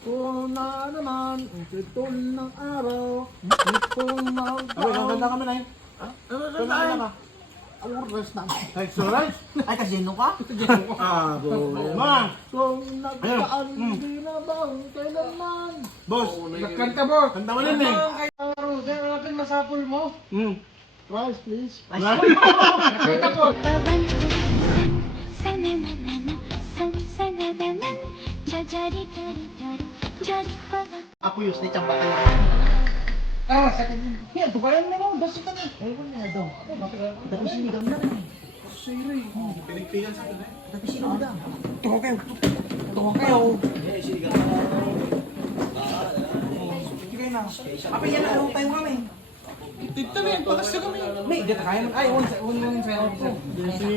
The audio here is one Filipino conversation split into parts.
Kung na naman, ang titol ng araw, kung Abay, ang ganda kami na yun. Ano na? Ang oras na. Thanks, alright? Ay, kasino ka? Ah, boy. Ma! Kung nagkaan, hindi na bang kailanman. Boss! Nagkanta, boss. Kanta mo rin eh. Kaya natin masapol mo. Rice, please. Kanta po! Ako yun, snitch ang bakay. Sa kanya. Yan, tukayan mo mo. Basta ka na. Ayun na daw. Dati sinigang na rin. Pinigpigan sa akin eh. Dati sinigang. Tukaw kayo. Tukaw kayo. Sige na. Apa yan na tayo kami. Tita na yan. Pakas na kami. May, hindi na kaya. Ay, one sa'yo.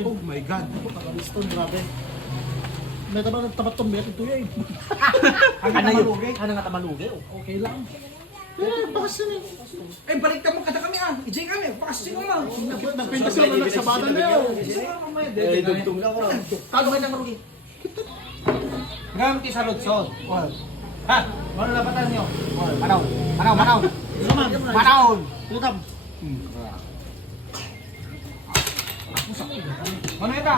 Oh my God. Gusto, grabe. May tabat tong bet ito yan. Ang tamalugi. Ano nga tamalugi? Okay lang. Eh, pakas na Eh, balik ka mo kada kami ah. Ijay kami. Pakasin mo ma. Nagpintas yung anak sa bata na yun. Eh, dugtong lang ako. Tago ba ng malugi? Gamti sa lutsod. Ha? Ano napatan nyo? Manaw. Manaw. Tutam. Ano ito?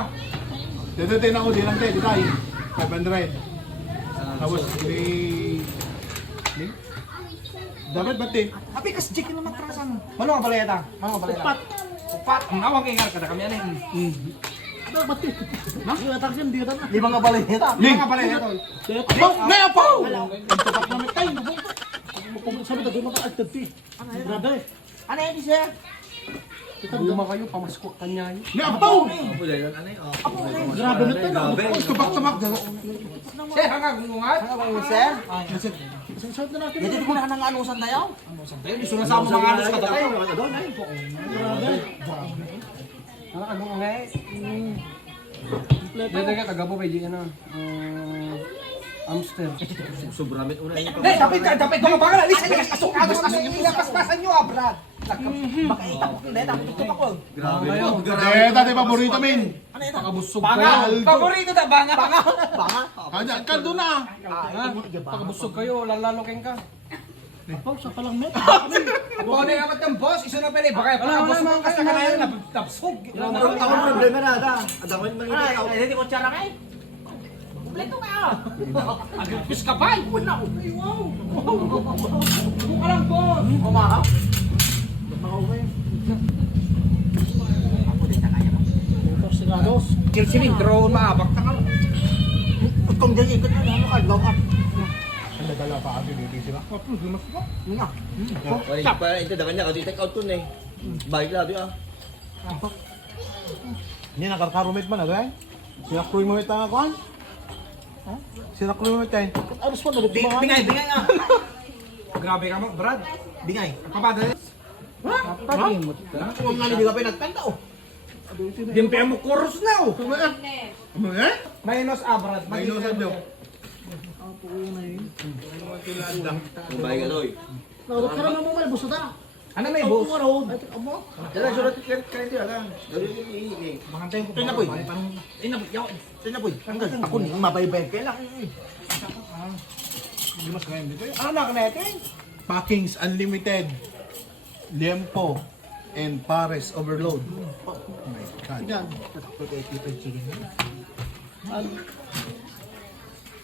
Dito ako din lang tayo. Dito ay 500. Tapos ni... Dapat ba't eh? Api, kas Jake na matrasan. Ano ang baleta? Upat. Ang awang kaya kada kami ano eh. Dapat eh. Hindi atak siya, hindi atak na. Lima nga baleta. Lima nga baleta. Apo! May apo! Ang tapat namin tayo. Sabi na, di maka-active fee. Grabe. Ano yan siya? Luma kayo, pamasko kanya yun. May apo! Grabe na tayo. Tupak-tumak. Sir, hanggang gumungat. Sir? Isang na natin. Dito ko na nang anusan tayo. Gusto na sa mga anus kada tayo. Grabe. Ano nga eh? Kompleto. Dito ka, taga po pwede ano, Amster. Dapat ko mabangal. Alis ka kasok. Paspasan nyo ah, Brad. Baka itapok nila. Dapat ito ako. Eh, dati paborito min. Ano ito? Pakabusog Banga. kayo. Paborito na banga. Banga. Kanya, kaldo na. Pakabusog kayo, lalalokin ka. Oh, sa palang met. Ako na naman ng boss. Isa na pala. Baka pakabusog ka sa kanayan. Napsog. Ako problema na ada. Ada ko yung Ay, hindi ko tsara kay. Kompleto ka. Agapis ka pa. Wala ko. Wow. Buka lang boss. Kumaka. Ako din na kaya. Torsigados. Kilsimin, drone maabak na ka. Kung dyan ikot na ano ka, lock up. Ang nadala pa ako dito sila. Nga. Para ito dagan niya kasi take out tun eh. Balik labi ah. Hindi nakakarumit man agay. Sinakruy mo ito nga kuhan. Sinakruy mo ito eh. Aros pa, nabot mga Bingay nga. Grabe ka mo, Brad. Bingay. Kapada. Pagimot ka. Kung nga hindi ka pa nagkanta oh. Dimpi mo chorus na oh. Ano eh? Minus Brad. Minus ano? Balik ka doy. Naurot ka naman mo, malabos na ta. Ano may boss? Dala surat kayo dito lang. Dali ni. Makantay ko. Ina boy. Ina boy. Yaw. Ina boy. Hanggang ako ni mabaybayad kay lang. Hindi mas kaya dito eh. Ano na natin? Packings Unlimited. Liempo. And Pares Overload. Oh my God. Yan.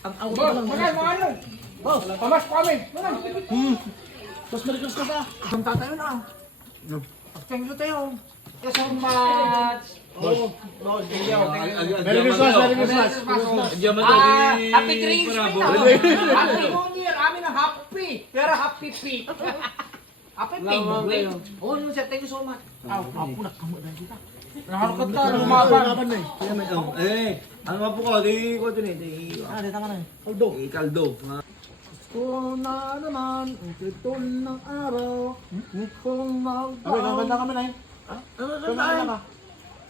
Ang awat Boss, pa lang. mga ano? Boss, pamas ko kami. Tapos marikas ka pa. Punta tayo na. Thank you tayo. Yes, so much. Oh, boss, thank you. Merry Christmas, Merry Christmas. Happy drinks. Happy New Year. Amin ang happy. Pero happy peak. Happy penguin. Oh, yun sir. Thank you so much. Ako nagkamot na kita. Nakakat ka, Lumaban na eh. Ano nga po ko? Di ko din eh. Ah, di tama na. Aldo. Kaldo. Kung na naman, ang titol ng araw, kung Abay, ang ganda kami na yun. Ano na?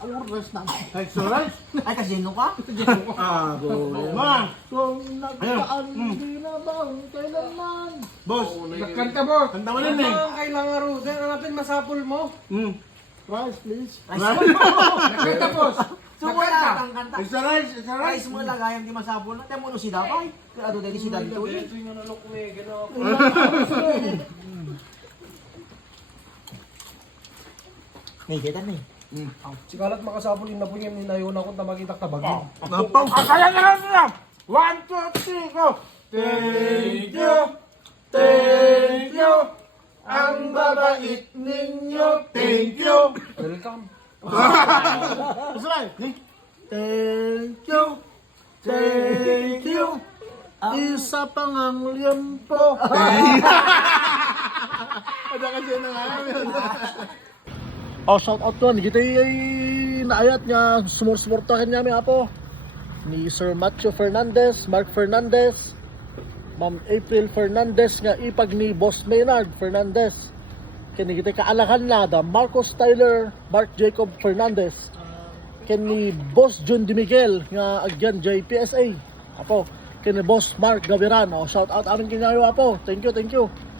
Ang oras na. Thanks, alright? Ay, kasino ka? Ah, boy. Ma! Kung nagkaan, hindi na bang kailanman. Boss! Nagkanta boss. Kanta mo rin eh. Kailangan Ruder, natin masapol mo. Rice, please. Nagkanta boss. Sumula ang kanta. It's a rice, it's a Rice rice. mo lagayang di masabol na. Temo no si Dabay. Kaya ado dali si Daddy to. Ito yung nanok mo eh. Gano'n ako. May kita na eh. Si Kalat makasabol yung napunyam ni Nayon ako tabagitak tabagin. Napaw. Kaya na! 1, 2, 3, go! Thank you! Thank you! Ang babait ninyo! Thank you! Welcome. It's a rice. Thank you! Thank you! Isa pang ang liempo. Ada kasi na nga. Oh, shout out to kita ay naayat nga sumursuportahan niya mi apo ni Sir Macho Fernandez, Mark Fernandez, Ma'am April Fernandez nga ipag ni Boss Maynard Fernandez. Kini kita kaalakan na da Marcos Tyler, Mark Jacob Fernandez. Kini Boss Jun Di Miguel nga agyan JPSA. Apo, kini Boss Mark Gaviran. Oh, shout out amin kinyayo apo. Thank you, thank you.